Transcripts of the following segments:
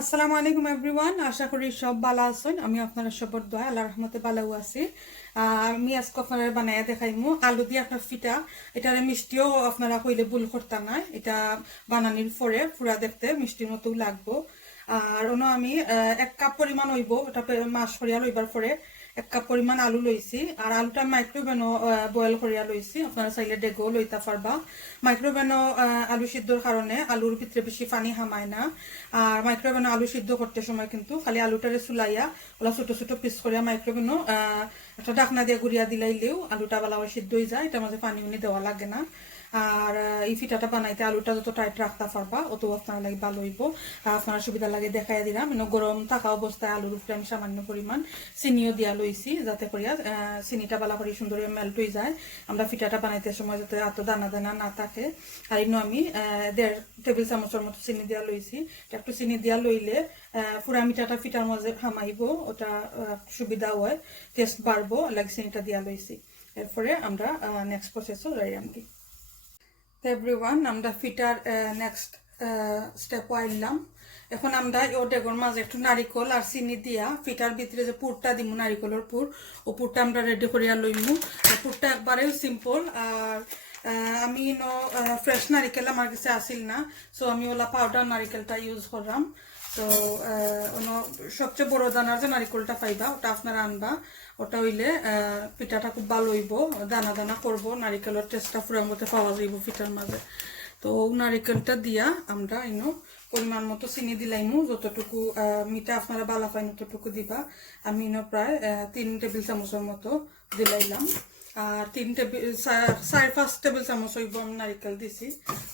আসসালামু আলাইকুম এভরিওয়ান, আশা করি সব ভালো আছেন। আমি আপনারা সবার দোয়া আল্লাহর রহমতে ভালো আছি। আমি আজকে আপনারা বানাইয়া দেখাইমু আলু দিয়ে একটা ফিটা। এটার মিষ্টিও আপনারা কইলে ভুল করতে নাই, এটা বানানির পরে পুরা দেখতে মিষ্টির মতো লাগবো। আর অন্য আমি 1 কাপ পরিমাণ হইব, ওটা মাছ করিয়া লইবার পরে 1 কাপ পরিমাণ আলু লইছি। আর আলুটা মাইক্রোওভেনও বয়েল করিয়া লইছি, আপনারা চাইলে ডেগো লইতে পারবা। মাইক্রোওভেনও আলু সিদ্ধর কারণে আলুর ভিতরে বেশি পানি হামায় না। আর মাইক্রোওভেনও আলু সিদ্ধ করতে সময় কিন্তু খালি আলুটারে চুলাইয়া ওলা ছোট ছোট পিস করিয়া মাইক্রোওভেনও একটা ঢাকনা দিয়ে গুড়িয়া দিলাইলেও আলুটা ভালোভাবে সিদ্ধ হয়ে যায়, এটার মাঝে পানি উনি দেওয়া লাগে না। আর এই ফিটাটা বানাইতে আলুটা যত টাইট রাখতে পারবা অত আপনার লাগে ভালো হইব। আপনার সুবিধা লাগে দেখাই দিলাম। গরম থাকা অবস্থায় আলুর উপরে আমি সামান্য পরিমাণ চিনিও দিয়া লইছি, যাতে করিয়া চিনিটা ভালো করে সুন্দর মেল্ট হয়ে যায়, আমরা ফিটাটা বানাইতে সময় যাতে এত দানা দানা না থাকে। আর ইনো আমি 1.5 টেবিল চামচের মতো চিনি দিয়া লইছি। একটু চিনি দিয়া লইলে পুরা মিঠাটা ফিটার মাঝে খামাইব, ওটা সুবিধা হয়, টেস্ট বাড়বো, লাগে চিনিটা দিয়া লইছি। এরপরে আমরা নেক্সট প্রসেসও যাইলাম কি এভরিওয়ান, আমরা ফিটার নেক্সট স্টেপ আইলাম। এখন আমরা ও ডেগোর মাঝে একটু নারিকল আর চিনি দিয়া ফিটার ভিতরে যে পুরটা দিব, নারিকলের পুর, ও পুরটা আমরা রেডি করিয়া লইমু। পুরটা একবারেও সিম্পল। আর আমি ফ্রেশ নারিকেল আমার কাছে আসিল না, সো আমি ওলা পাউডার নারিকেলটা ইউজ করলাম। তো সবচেয়ে বড় দানার যে নারিকেলটা পাইবা ওটা আপনারা আনবা, ওটা হইলে পিঠাটা খুব ভালো হইব, দানা দানা করবো, নারিকেলের টেস্টটা পুরার মধ্যে পাওয়া যাইব পিঠার মাঝে। তো নারিকেলটা দিয়া আমরা পরিমাণ মতো চিনি দিলাইমু, যতটুকু মিঠা আপনারা ভালো পাইন ততটুকু দিবা। আমি প্রায় 3 টেবিল চামচের মতো দিলাইলাম। আর 4-5 টেবিল চামচ হইব আমি নারিকেল দিছি।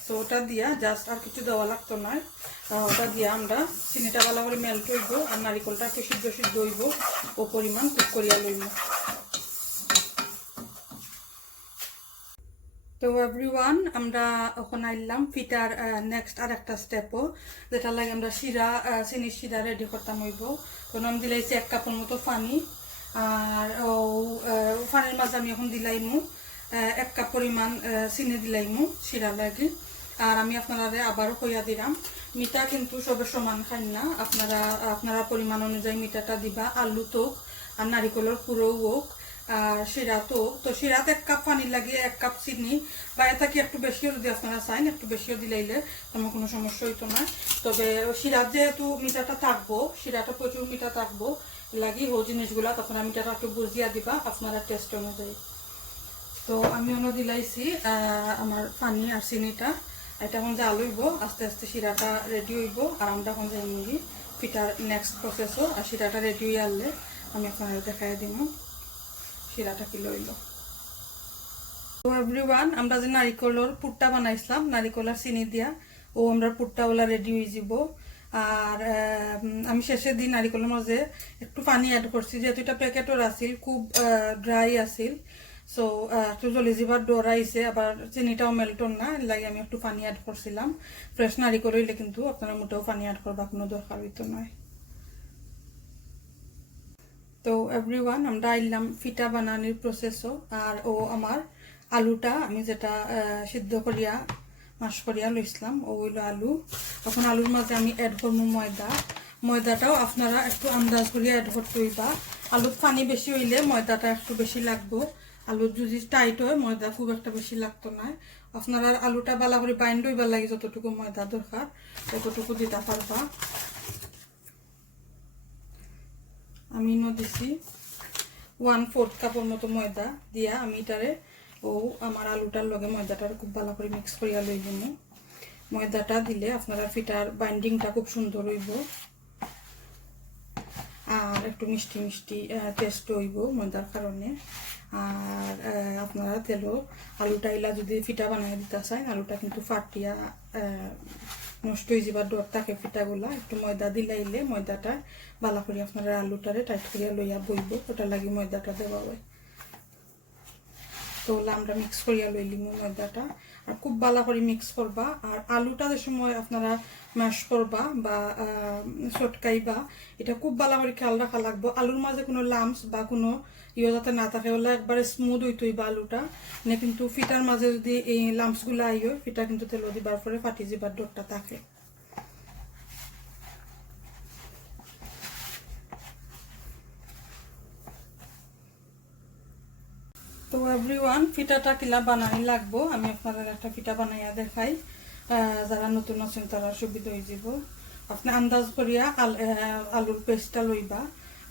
তো ওটা দিয়া জাস্ট আর কিছু দেওয়া লাগতো না, ওটা দিয়া আমরা চিনিটা ভালো করে মেল্ট হইব আর নারিকেলটা একটু সিদ্ধ সিদ্ধ হইব, ও পরিমাণ কুক করিয়া লইব। তো এভরিওয়ান, আমরা ওখানে আইলাম ফিটার নেক্সট আর একটা স্টেপও, যেটা লাগে আমরা শিরা চিনির শিরা রেডি করতাম হইব। তখন আমি দিলাইছি 1 কাপের মতো পানি। আর পানির মাঝে আমি এখন দিলাইমু 1 কাপ পরিমাণ চিনি দিলাইমু শিরা লাগে। আর আমি আপনারা আবারও কইয়া দিলাম, মিঠা কিন্তু সবের সমান খাই না, আপনারা পরিমাণ অনুযায়ী মিঠাটা দিবা। আলু তো আর নারিকেলের পুরো হোক আর শিরা তো শিরাতে 1 কাপ পানি লাগিয়ে 1 কাপ চিনি, বা এটা কি একটু বেশিও যদি আপনারা চাইন একটু বেশিও দিলাইলে তেমন কোনো সমস্যা হইতো না। তবে শিরার যেহেতু মিঠাটা থাকবো, শিরাটা প্রচুর মিঠা থাকবো লাগি ও জিনিসগুলা, তখন মিঠাটা একটু বুঝিয়া দিবা আপনারা টেস্ট অনুযায়ী। তো আমি দিলাইছি আমার পানি আর চিনিটা, এটা এখন জাল হইব, আস্তে আস্তে শিরাটা রেডি হইব। আর আমরা এখন যাই মুড়ি পিঠার নেক্সট প্রসেসও। আর শিরাটা রেডি হয়ে আনলে আমি আপনারা দেখাই দিব শিরাটা কি লইল। তো এভরিওয়ান, আমরা যে নারিকেলের পুরটা বানাইছিলাম নারিকেল আর চিনি দিয়া, ও আমরা পুরটা ওলা রেডি হয়ে যাব। আর আমি শেষে দিই নারিকেলের মাঝে একটু পানি অ্যাড করছি, যেহেতু এটা প্যাকেটর আসিল, খুব ড্রাই আসিল। সো একটু জলি যাবার ডর আইসে, আবার চিনিটাও মেল্টন না, লাগে আমি একটু পানি অ্যাড করছিলাম। ফ্রেশ নারিকেল হইলে কিন্তু আপনারা মোটেও পানি অ্যাড করবা কোনো দরকার হইতো নয়। তো এভরিওয়ান, আমরা আইলাম ফিটা বানানোর প্রসেসও। আর আমার আলুটা আমি যেটা সিদ্ধ করিয়া মাশ করিয়া লইছিলাম ও হইল আলু। তখন আলুর মাঝে আমি অ্যাড করবো ময়দাটাও আপনারা একটু আন্দাজ করিয়া অ্যাড করতে হইবা। আলুর পানি বেশি হইলে ময়দাটা একটু বেশি লাগবো, আলু যদি টাইট হয় ময়দা খুব একটা বেশি লাগতো না। আপনারা আলুটা ভালো করে বাইন্ড হইবার লাগে যতটুকু ময়দা দরকার ততটুকু দিতে পারবা। আমি দিছি 1/4 কাপের মতো ময়দা দিয়া আমি এটারে আমার আলুটার লগে ময়দাটার খুব ভালো করে মিক্স করিয়া লই দিব। ময়দাটা দিলে আপনারা ফিটার বাইন্ডিংটা খুব সুন্দর হইব আর একটু মিষ্টি মিষ্টি টেস্ট হইব ময়দার কারণে। আর আপনারা তেলও আলুটা ইলা যদি ফিটা বানাই দিতে চান, আলুটা কিন্তু ফাটিয়া নষ্ট হয়ে যাবার ডর থাকে ফিটাগুলা, একটু ময়দা দিলাইলে ময়দাটা ভালো করে আপনারা আলুটারে টাইট করিয়া লইয়া বইব, ওটা লাগে ময়দাটা দেওয়া হয়। তো আমরা মিক্স করিয়া লইলিম ময়দাটা, আর খুব ভালো করে মিক্স করবা। আর আলুটা যে সময় আপনারা ম্যাশ করবা বা চটকাইবা, এটা খুব ভালো করে খেয়াল রাখা লাগবে আলুর মাঝে কোনো লাম্পস বা কোনো যাতে না থাকে, ওলা একবারে স্মুথ হইতে হইবা আলুটা। মানে কিন্তু ফিটার মাঝে যদি এই লাম্পসগুলো আইও, ফিটা কিন্তু তেল দিবার পরে ফাটি যাবার ডরটা থাকে। তো এভরিওয়ান, পিঠাটা কিলা বানাই লাগবো আমি আপনাদের একটা পিঠা বানাইয়া দেখাই। যারা নতুন আছেন তারা সুবিধা হয়ে যাব। আপনি আন্দাজ করিয়া আলুর পেস্টটা লইবা।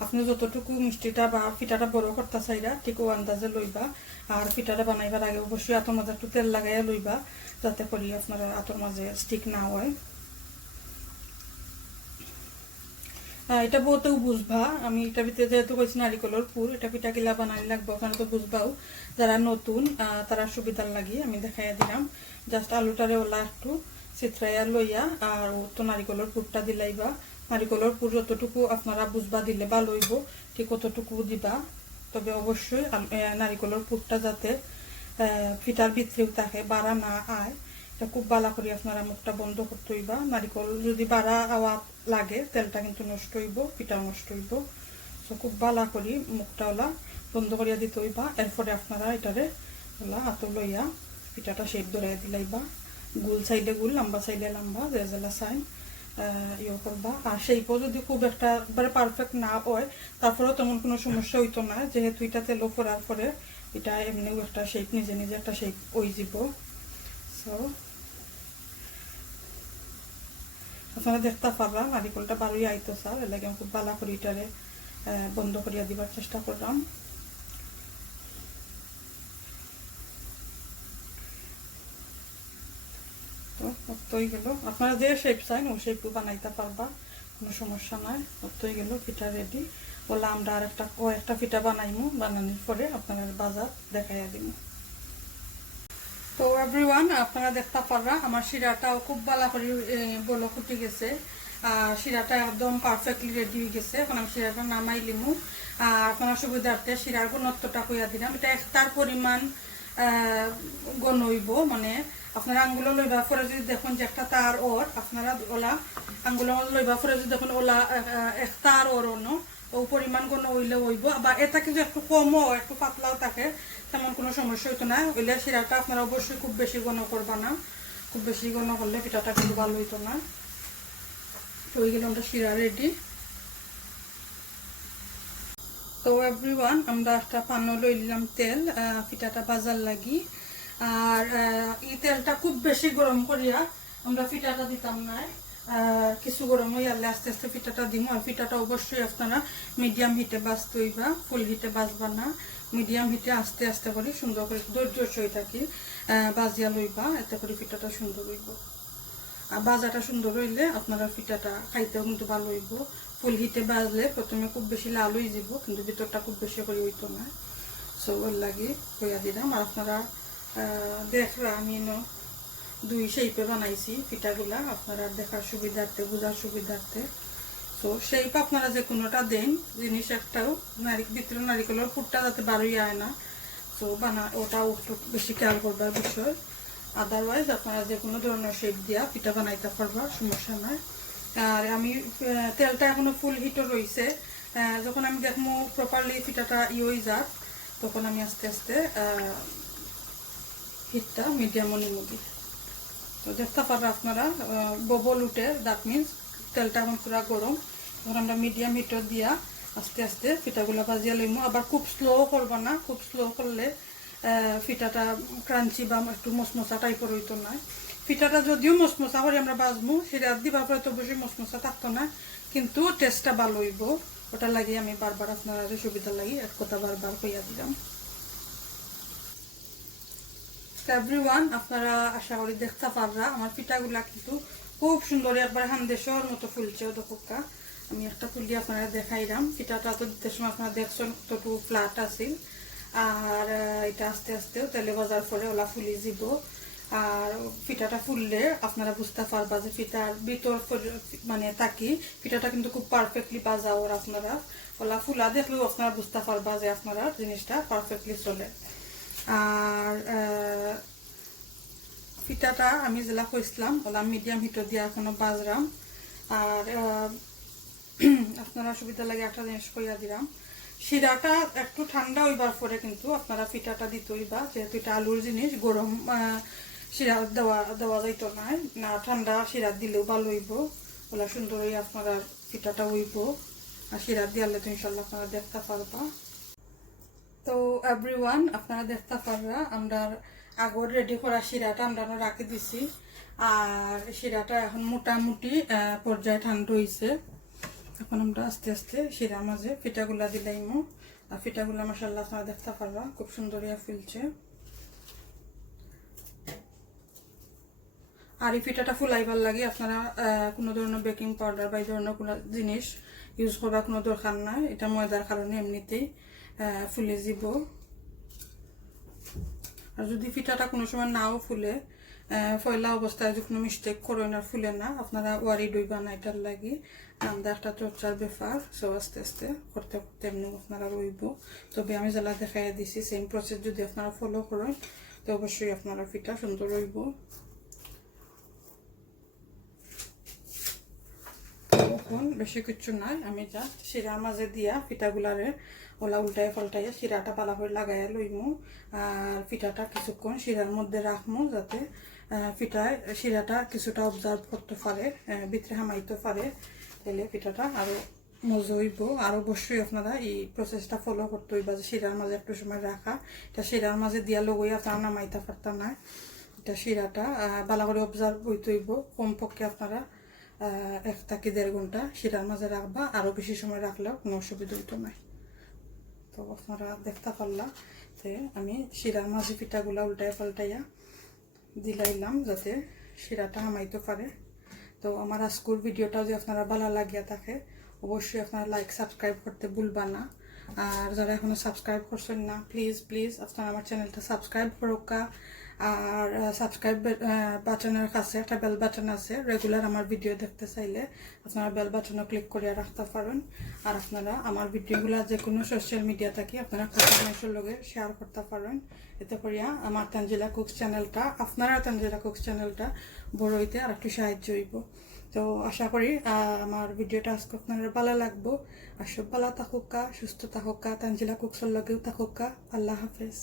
আপনি যতটুকু মিষ্টিটা বা পিঠাটা বড় করতে চাইরা ঠিক ও আন্দাজে লইবা। আর পিঠাটা বানাইবার আগে অবশ্যই আতর মাঝে একটু তেল লাগাইয়া লইবা, যাতে করি আপনার আতর মাঝে স্টিক না হয়। এটা বহুতেও বুঝবা, আমি এটার ভিতরে যেহেতু কইছি নারিকলের পুর, এটা পিঠা কিলা বানাই লাগবো ওখানে তো বুঝবাও। যারা নতুন তারা সুবিধার লাগি আমি দেখাইয়া দিলাম। জাস্ট আলুটারে ওলা একটু চিত্রাইয়া লইয়া আর তো নারিকলের পুরটা দিলাইবা। নারিকলের পুর যতটুকু আপনারা বুঝবা দিলে ভালো হইব, ঠিক অতটুকু দিবা। তবে অবশ্যই নারিকলের পুরটা যাতে পিঠার ভিতরেও থাকে, বাড়া না আয়, এটা খুব বালা করি আপনারা মুখটা বন্ধ করতে হইবা। নারিকল যদি বাড়া আওয়া লাগে তেলটা কিন্তু নষ্ট হইব, পিঠা নষ্ট হইব। তো খুব বালা করি মুখটা ওলা বন্ধ করিয়া দিতে হইবা। এরপরে আপনারা এটারে ওলা হাত লইয়া পিঠাটা শেপ ধরাইয়া দিলাইবা। গুল সাইডে গুল, লম্বা সাইডে লম্বা, যে জেলা সাইন ইয়ে করবা। আর সেইপও যদি খুব একটা একবারে পারফেক্ট না হয় তারপরেও তেমন কোনো সমস্যা হইতো না, যেহেতু এটা তেলও করার পরে এটা এমনিও একটা শেপ নিজে নিজে একটা শেপ হয়ে যাব। সো আপনারা দেখতে পারলাম নারিকলটা বারোই আইতো স্যার, এর লাগে খুব বালা করে এটারে বন্ধ করিয়া দিবার চেষ্টা করলাম। তো হয়ে গেল, আপনারা যে শেপ চাইন ও শেপ বানাইতে পারবা, কোনো সমস্যা নাই। হয়ে গেল পিঠা রেডি। বলে আমরা আর একটা পিঠা বানাইমু, বানানোর পরে আপনারা বাজার দেখাইয়া দিব। তো এভরিওয়ান, আপনারা দেখতে পাররা আমার শিরাটাও খুব ভালো করে বলো ফুটে গেছে। আর শিরাটা একদম পারফেক্টলি রেডি হয়ে গেছে। এখন আমি শিরাটা নামাই লিমু। আর আপনার সুবিধার্থে শিরার ঘনত্বটা কইয়া দিলাম। এটা একটার পরিমাণ গণ হইব, মানে আপনারা আঙ্গুলো লইবা পরে যদি দেখুন যে একটা তার ওর, আপনারা ওলা আঙ্গুলো লইবা পরে যদি দেখুন ওলা একটার ওর অন্য ও পরিমাণ গণ হইলে হইব। বা এটা কিন্তু একটু কমও একটু পাতলাও থাকে, তেমন কোনো সমস্যা হইতো না। হইলে শিরাটা আপনারা অবশ্যই খুব বেশি ঘন করবা না, খুব বেশি ঘন করলে পিঠাটা কিন্তু ভালো হইতো না। হয়ে গেল আমরা শিরা রেডি। তো এভরিওয়ান, আমরা একটা পানো লই নিলাম তেল পিঠাটা বাজার লাগি। আর এই তেলটা খুব বেশি গরম করিয়া আমরা পিঠাটা দিতাম না, কিছু গরম হয়ে আলে আস্তে আস্তে পিঠাটা দিম। আর পিঠাটা অবশ্যই আপনারা মিডিয়াম হিটে বাজতে হইবা, ফুল হিটে বাজবা না। মিডিয়াম হিটে আস্তে আস্তে করে সুন্দর করে ধৈর্য সই থাকি বাজিয়া লইবা, এতে করে পিঠাটা সুন্দর হইব। আর বাজাটা সুন্দর হইলে আপনারা পিঠাটা খাইতেও কিন্তু ভালো হইব। ফুল হিটে বাজলে প্রথমে খুব বেশি লাল হয়ে যাব, কিন্তু ভিতরটা খুব বেশি করে হইতো না। সো ওর লাগে হইয়া দিলাম। আর আপনারা দেখরা আমি দুই শেপে বানাইছি পিঠাগুলা, আপনারা দেখার সুবিধার্থে বোঝার সুবিধার্থে। সো শেপ আপনারা যে কোনোটা দেন, জিনিস একটাও ভিতরে নারিকেলের পুরটা যাতে বারোই আয় না। সো ওটাও একটু বেশি খেয়াল করবার বিষয়। আদারওয়াইজ আপনারা যে কোনো ধরনের শেপ দিয়া পিঠা বানাইতে পারবা, সমস্যা নাই। আর আমি তেলটা এখনো ফুল হিটও রয়েছে। যখন আমি দেখবো প্রপারলি পিঠাটা হয়ে যাক, তখন আমি আস্তে আস্তে হিটটা মিডিয়ামও নিমু দিই। তো দেখতে পারবে আপনারা ববল উঠে, দ্যাট মিনস তেলটা এখন পুরা গরম। তখন আমরা মিডিয়াম হিটর দিয়া আস্তে আস্তে পিঠাগুলা ভাজিয়া লইমু। আবার খুব স্লো করবো না, খুব স্লো করলে পিঠাটা ক্রাঞ্চি বা একটু মশমশা টাইপের হইতো না। পিঠাটা যদিও মশমশা করে আমরা বাজমু, সেটা দিবার পরে তো অবশ্যই মশমশা থাকতো না, কিন্তু টেস্টটা ভালো হইব। ওটা লাগিয়ে আমি বারবার আপনারা সুবিধা লাগি এক কথা বারবার কইয়া দিলাম। এভরিওয়ান, আপনারা আশা করি দেখতে পাররা আমার পিঠাগুলা কিন্তু খুব সুন্দর একবার হান্দেশর মতো ফুলছে। ওটা আমি একটা ফুলি আপনারা দেখাইলাম। পিঠাটা তো দিতে সময় আপনারা দেখছেন কতটুকু ফ্ল্যাট আছিল। আর এটা আস্তে আস্তেও তেলে ভাজার পরে ওলা ফুলি যাব। আর পিঠাটা ফুললে আপনারা বুঝতে পারবা যে পিঠার ভিতর মানে তাকি পিঠাটা কিন্তু খুব পারফেক্টলি বাজা। ওর আপনারা ওলা ফুলা দেখলেও আপনারা বুঝতে পারবা যে আপনারা জিনিসটা পারফেক্টলি চলে। আর পিঠাটা আমি যেটা কইছিলাম ওলা মিডিয়াম হিটর দিয়ে এখনো বাজরাম। আর আপনারা সুবিধা লাগে একটা জিনিস কইয়া দিলাম, শিরাটা একটু ঠান্ডা হইবার পরে কিন্তু আপনারা পিঠাটা দিতে হইবা, যেহেতু এটা আলুর জিনিস। গরম শিরা দেওয়া যাইতো না, ঠান্ডা শিরা দিলেও ভালো হইব, ওলা সুন্দর হয়ে আপনারা পিঠাটা হইব। আর শিরা দিয়ালে তো ইনশাল্লাহ আপনারা দেখতে পারবা। তো এভরিওয়ান আপনারা দেখতে পাররা আমরা আগর রেডি করা শিরাটা আমরা রাখি দিছি আর শিরাটা এখন মোটামুটি পর্যায়ে ঠান্ডা হয়েছে এখন আমরা আস্তে আস্তে শিরার মাঝে পিঠাগুলা দিলাইমু আর পিঠাগুলা মাশাআল্লাহ আপনারা দেখতে পাররা খুব সুন্দর ফুলছে আর এই পিঠাটা ফুলাইবার লাগে আপনারা কোনো ধরনের বেকিং পাউডার বা এই ধরনের কোনো জিনিস ইউজ করবার কোনো দরকার নাই এটা ময়দার কারণে এমনিতেই ফুলে যাব আর যদি পিঠাটা কোনো সময় নাও ফুলে ফয়লা অবস্থায় যদি কোনো মিস্টেক করেন আর ফুলে না আপনারা ওয়ারি ডইবা না এটার লাগি আমরা একটা চর্চার ব্যাপার সব আস্তে আস্তে করতে করতে এমনি আপনারা রইব তবে আমি যেটা দেখাই দিছি সেম প্রসেস যদি আপনারা ফলো করেন তো অবশ্যই আপনারা পিঠা সুন্দর রইব এখন বেশি কিছু নাই আমি যা শিরার মাঝে দিয়া পিঠাগুলারে ওলা উল্টায় পাল্টাইয়া শিরাটা পালা করে লাগাইয়া লইমু আর পিঠাটা কিছুক্ষণ শিরার মধ্যে রাখমু যাতে পিঠায় শিরাটা কিছুটা অবজার্ভ করতে পারে ভিতরে হামাইতে পারে তাহলে পিঠাটা আরও মজা হইব আর অবশ্যই আপনারা এই প্রসেসটা ফলো করতে হইবা যে শিরার মাঝে একটু সময় রাখা এটা শিরার মাঝে দিয়া লগই আপনারা নামাইতে পারতাম না এটা শিরাটা ভালো করে অবজার্ভ হইতে হইব কমপক্ষে আপনারা 1 থেকে 1.5 ঘন্টা শিরার মাঝে রাখবা আরও বেশি সময় রাখলেও কোনো অসুবিধা হইতো না তো আপনারা দেখতে পারলাম যে আমি শিরার মাঝে পিঠাগুলা উল্টায় পাল্টাইয়া দিলাইলাম যাতে শিরাটা হামাইতে পারে তো আমার আজকের ভিডিওটা যদি আপনারা ভালো লাগিয়া থাকে অবশ্যই আপনারা লাইক সাবস্ক্রাইব করতে ভুলবা না আর যারা এখনো সাবস্ক্রাইব করছেন না প্লিজ প্লিজ আপনারা আমার চ্যানেলটা সাবস্ক্রাইব করুকা আর সাবস্ক্রাইব বাটনের কাছে একটা বেল বাটন আছে রেগুলার আমার ভিডিও দেখতে চাইলে আপনারা বেল বাটনে ক্লিক করে রাখতে পারেন আর আপনারা আমার ভিডিওগুলো যে কোনো সোশ্যাল মিডিয়া থেকে আপনারা মানুষের লগে শেয়ার করতে পারেন এতে করিয়া আমার তানজিলা কুকস চ্যানেলটা আপনারা তানজিলা কুকস চ্যানেলটা বড় হইতে আর একটু সাহায্য হইব তো আশা করি আমার ভিডিওটা আজকে আপনাদের ভালো লাগবো আর সব ভালো থাকুকা সুস্থ থাকুকা তানজিলা কুকসের লগেও থাকুকা আল্লাহ হাফেজ